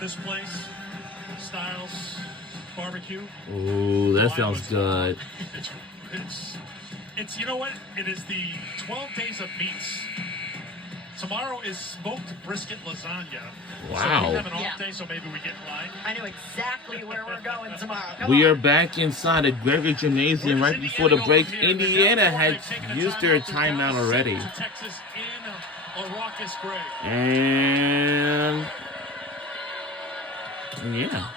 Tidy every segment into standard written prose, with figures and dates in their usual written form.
this place, Styles Barbecue. Ooh, that sounds good. It's you know what? It is the 12 days of meats. Tomorrow is smoked brisket lasagna. Wow. So we have an off day, so maybe we get in line. I know exactly where we're going tomorrow. We are back inside the Gregor Gymnasium right before the break. Indiana had used their timeout already. Texas in a raucous Greg. And yeah.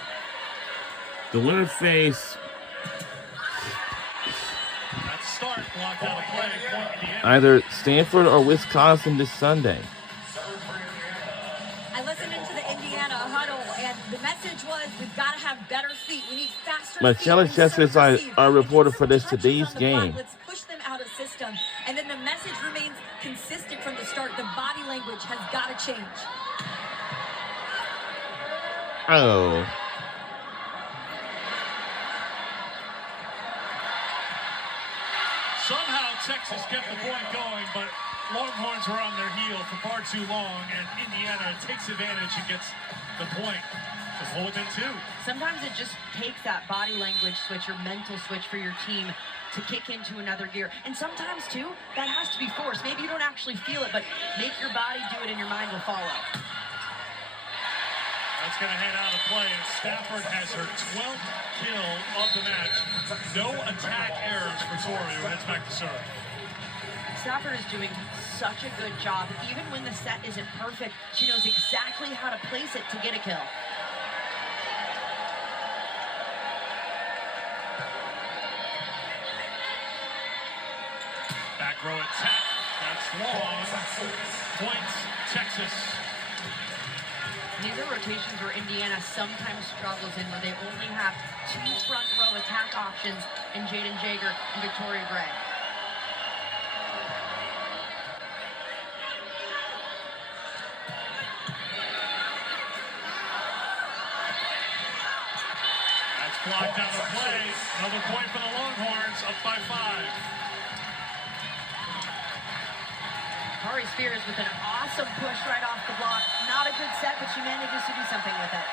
The winner face Start blocked out of play. Point Indiana. either Stanford or Wisconsin this Sunday. I listened into the Indiana huddle, and the message was we've got to have better feet. We need faster Marcella feet. Chester is our reporter for this today's game. Let's push them out of system. And then the message remains consistent from the start. The body language has got to change. Oh. Somehow Texas kept the point going, but Longhorns were on their heel for far too long, and Indiana takes advantage and gets the point to pull within two. Sometimes it just takes that body language switch or mental switch for your team to kick into another gear. And sometimes, too, that has to be forced. Maybe you don't actually feel it, but make your body do it and your mind will follow. That's going to head out of play, and Stafford has her 12th kill of the match. No attack errors for Tori, who heads back to serve. Stafford is doing such a good job. Even when the set isn't perfect, she knows exactly how to place it to get a kill. Back row attack. That's long. Points, Texas. These are rotations where Indiana sometimes struggles in, where they only have two front row attack options in Jaden Jager and Victoria Gray. That's blocked out of play. Another point for the Longhorns, up by 5. Kari Spears with an awesome push right off the block. Not a good set, but she manages to do something with it.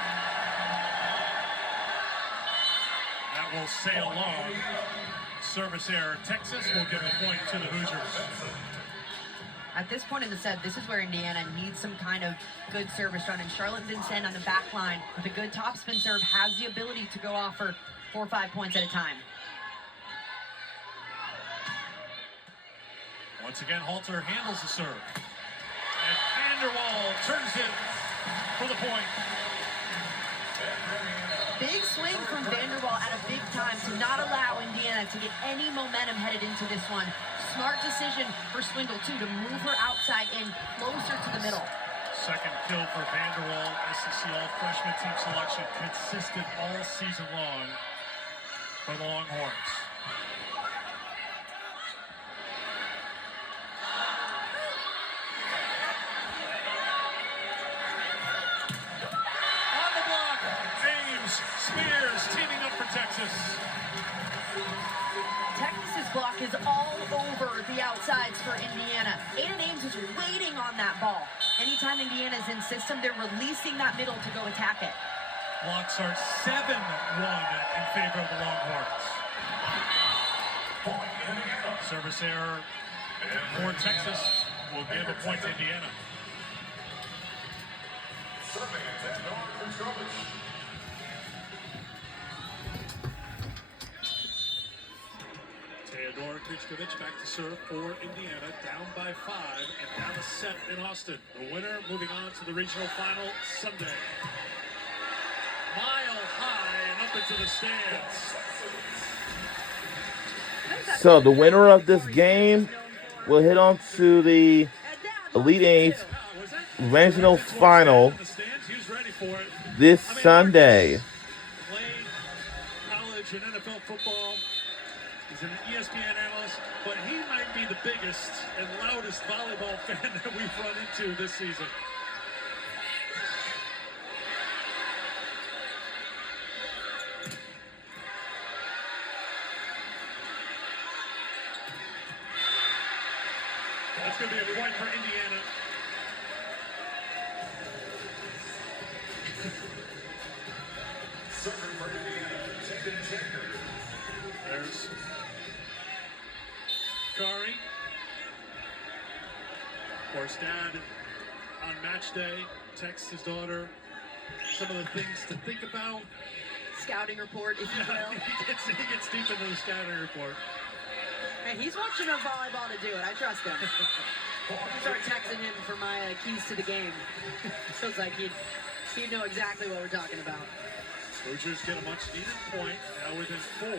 That will sail long. Service error. Texas will give a point to the Hoosiers. At this point in the set, this is where Indiana needs some kind of good service run. And Charlotte Vincent on the back line with a good topspin serve has the ability to go off for 4 or 5 points at a time. Once again, Halter handles the serve. And Vanderwall turns it for the point. Big swing from Vanderwall at a big time to not allow Indiana to get any momentum headed into this one. Smart decision for Swindle, too, to move her outside in closer to the middle. Second kill for Vanderwall. SEC all-freshman team selection, consistent all season long for the Longhorns. Spears teaming up for Texas. Texas's block is all over the outsides for Indiana. Aiden Ames is waiting on that ball. Anytime Indiana's in system, they're releasing that middle to go attack it. Blocks are 7-1 in favor of the Longhorns. Service error for Texas will give a point to Indiana. Teodora Krichkovich back to serve for Indiana, down by 5, and now a set in Austin. The winner moving on to the regional final Sunday. Mile high and up into the stands. So the winner of this game will head on to the Elite Eight regional final this Sunday. Played college and NFL football. He's an ESPN analyst, but he might be the biggest and loudest volleyball fan that we've run into this season. That's going to be a point for Indiana. course, Dad on match day texts his daughter some of the things to think about. Scouting report, if you will. He gets deep into the scouting report. Hey, he's watching enough volleyball to do it. I trust him. I'll start texting him for my keys to the game. Feels like he'd know exactly what we're talking about. Hoosiers get a much-needed point, now within 4.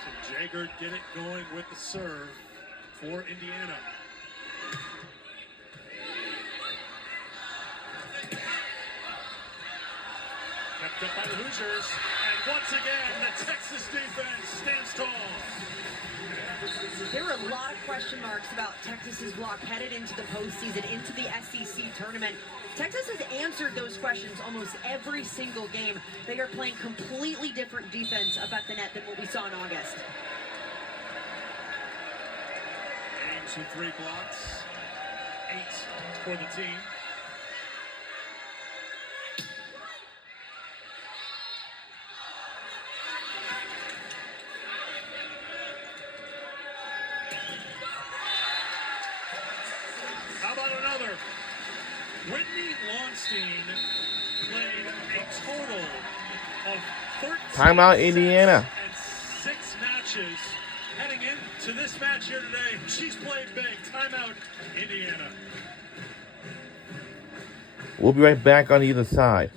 So Jaggard get it going with the serve for Indiana. Kept up by the Hoosiers, and once again, the Texas defense stands tall. There were a lot of question marks about Texas's block headed into the postseason, into the SEC tournament. Texas has answered those questions almost every single game. They are playing completely different defense up at the net than what we saw in August. Ames with 3 blocks, 8 for the team. How about another? Whitney Launstein played a total of 13 Timeout, Indiana. and 6 matches. Heading into this match here today, she's played big. Timeout, Indiana. We'll be right back on either side.